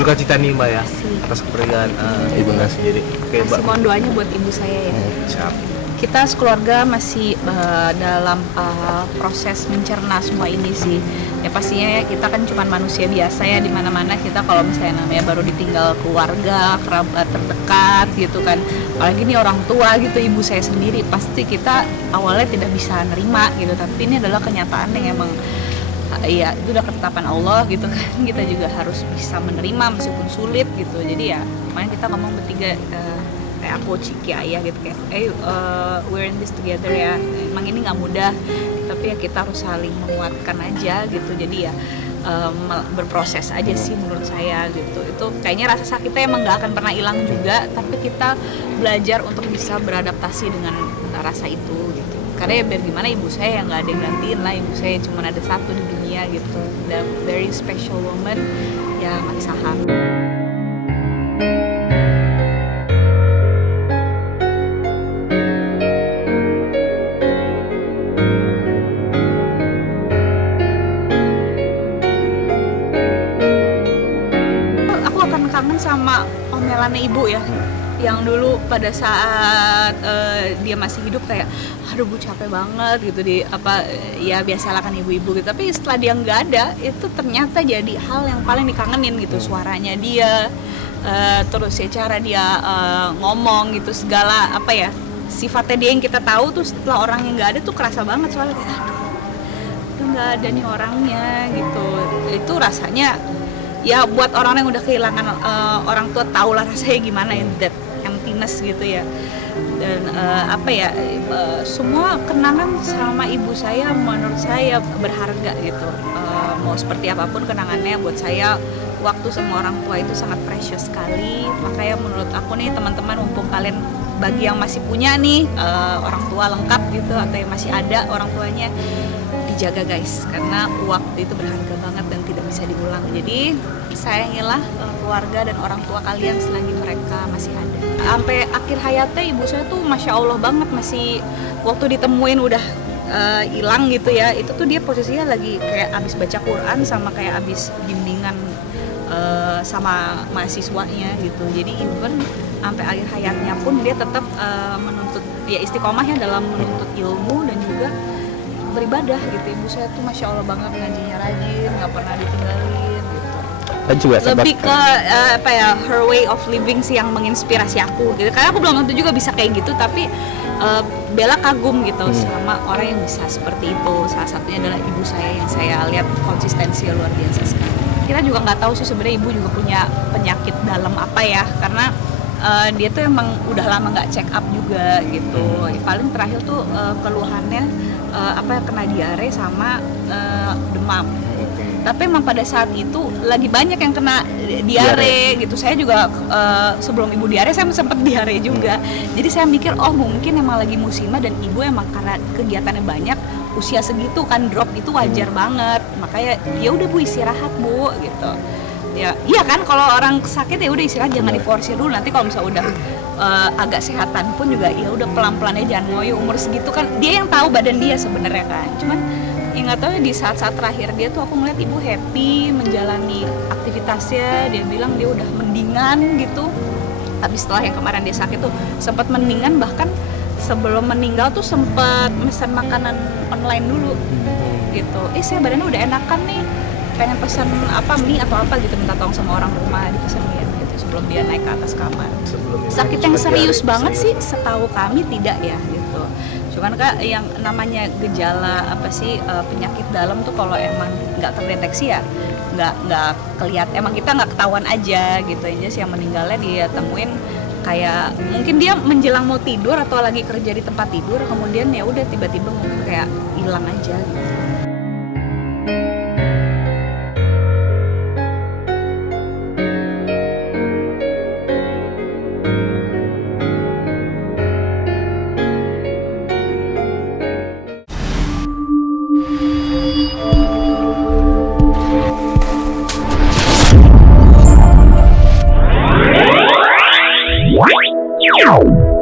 berduka cita nih Mbak ya atas kepergian ibu Anda sendiri. Oke, Mbak. Mohon doanya buat ibu saya ya. Siap. Kita sekeluarga masih dalam proses mencerna semua ini sih. Ya pastinya ya kita kan cuma manusia biasa ya, di mana-mana kita kalau misalnya namanya baru ditinggal keluarga, kerabat terdekat gitu kan. Apalagi ini orang tua gitu, ibu saya sendiri, pasti kita awalnya tidak bisa nerima gitu. Tapi ini adalah kenyataan yang emang ya itu udah ketetapan Allah gitu kan. Kita juga harus bisa menerima meskipun sulit gitu. Jadi ya makanya kita ngomong bertiga, kayak aku, Ciki, Ayah gitu, kayak we're in this together ya. Emang ini nggak mudah, tapi ya kita harus saling menguatkan aja gitu. Jadi ya berproses aja sih menurut saya gitu. Itu kayaknya rasa sakitnya emang nggak akan pernah hilang juga, tapi kita belajar untuk bisa beradaptasi dengan rasa itu gitu. Karena ya biar gimana ibu saya yang nggak ada yang gantiin lah, ibu saya cuma ada satu di dunia gitu. The very special woman yang Saham. Kangen sama omelannya ibu ya, yang dulu pada saat dia masih hidup kayak aduh bu capek banget gitu di apa ya, biasalah kan ibu-ibu gitu. Tapi setelah dia nggak ada, itu ternyata jadi hal yang paling dikangenin gitu, suaranya dia, terus ya cara dia ngomong gitu, segala apa ya sifatnya dia yang kita tahu tuh setelah orang yang nggak ada tuh kerasa banget. Soalnya kayak aduh udah nggak ada nih orangnya gitu. Itu rasanya ya buat orang yang udah kehilangan orang tua, tau lah rasanya gimana ya, that emptiness gitu ya. Dan apa ya, semua kenangan sama ibu saya menurut saya berharga gitu. Mau seperti apapun kenangannya, buat saya waktu sama orang tua itu sangat precious sekali. Makanya menurut aku nih teman-teman, mumpung kalian bagi yang masih punya nih orang tua lengkap gitu, atau yang masih ada orang tuanya, dijaga guys, karena waktu itu berharga banget dan tidak bisa diulang. Jadi sayangilah keluarga dan orang tua kalian selagi mereka masih ada. Sampai akhir hayatnya ibu saya tuh masya Allah banget, masih waktu ditemuin udah hilang gitu ya, itu tuh dia posisinya lagi kayak abis baca Quran sama kayak abis bimbingan sama mahasiswanya gitu. Jadi even sampai akhir hayatnya pun dia tetap menuntut, ya istiqomahnya dalam menuntut ilmu dan juga beribadah gitu. Ibu saya tuh masya Allah banget, ngajinya rajin, nggak pernah ditinggalin gitu. Dan juga Lebih ke apa ya, her way of living sih yang menginspirasi aku gitu. Karena aku belum tentu juga bisa kayak gitu, tapi Bella kagum gitu sama orang yang bisa seperti itu. Salah satunya adalah ibu saya yang saya lihat konsistensi luar biasa sekali. Kita juga nggak tahu sih sebenarnya ibu juga punya penyakit dalam apa ya, karena dia tuh emang udah lama nggak check up juga gitu. Paling terakhir tuh keluhannya kena diare sama demam. Tapi emang pada saat itu lagi banyak yang kena diare gitu. Saya juga sebelum ibu diare saya sempat diare juga. Jadi saya mikir oh mungkin emang lagi musibah, dan ibu emang karena kegiatannya banyak, usia segitu kan drop itu wajar banget. Makanya ya udah bu istirahat bu gitu. Ya iya kan, kalau orang sakit ya udah istirahat, jangan diforsir dulu. Nanti kalau misalnya udah agak sehatan pun juga ya udah pelan-pelan aja, jangan ngoyo. Umur segitu kan dia yang tahu badan dia sebenarnya kan. Cuman ya nggak tahu ya, di saat-saat terakhir dia tuh aku ngeliat ibu happy menjalani aktivitasnya. Dia bilang dia udah mendingan gitu. Habis setelah yang kemarin dia sakit tuh sempat mendingan, bahkan sebelum meninggal tuh sempat pesan makanan online dulu gitu. Saya badannya udah enakan nih, pengen pesan apa mie atau apa gitu, minta tolong sama orang rumah dipesenin gitu sebelum dia naik ke atas kamar. Sakit yang serius banget sih setahu kami tidak ya gitu. Cuman kak yang namanya gejala apa sih penyakit dalam tuh kalau emang nggak terdeteksi ya nggak kelihatan, emang kita nggak ketahuan aja gitu. Aja sih yang meninggalnya dia temuin kayak mungkin dia menjelang mau tidur atau lagi kerja di tempat tidur, kemudian ya udah tiba-tiba mungkin kayak hilang aja gitu. Wow.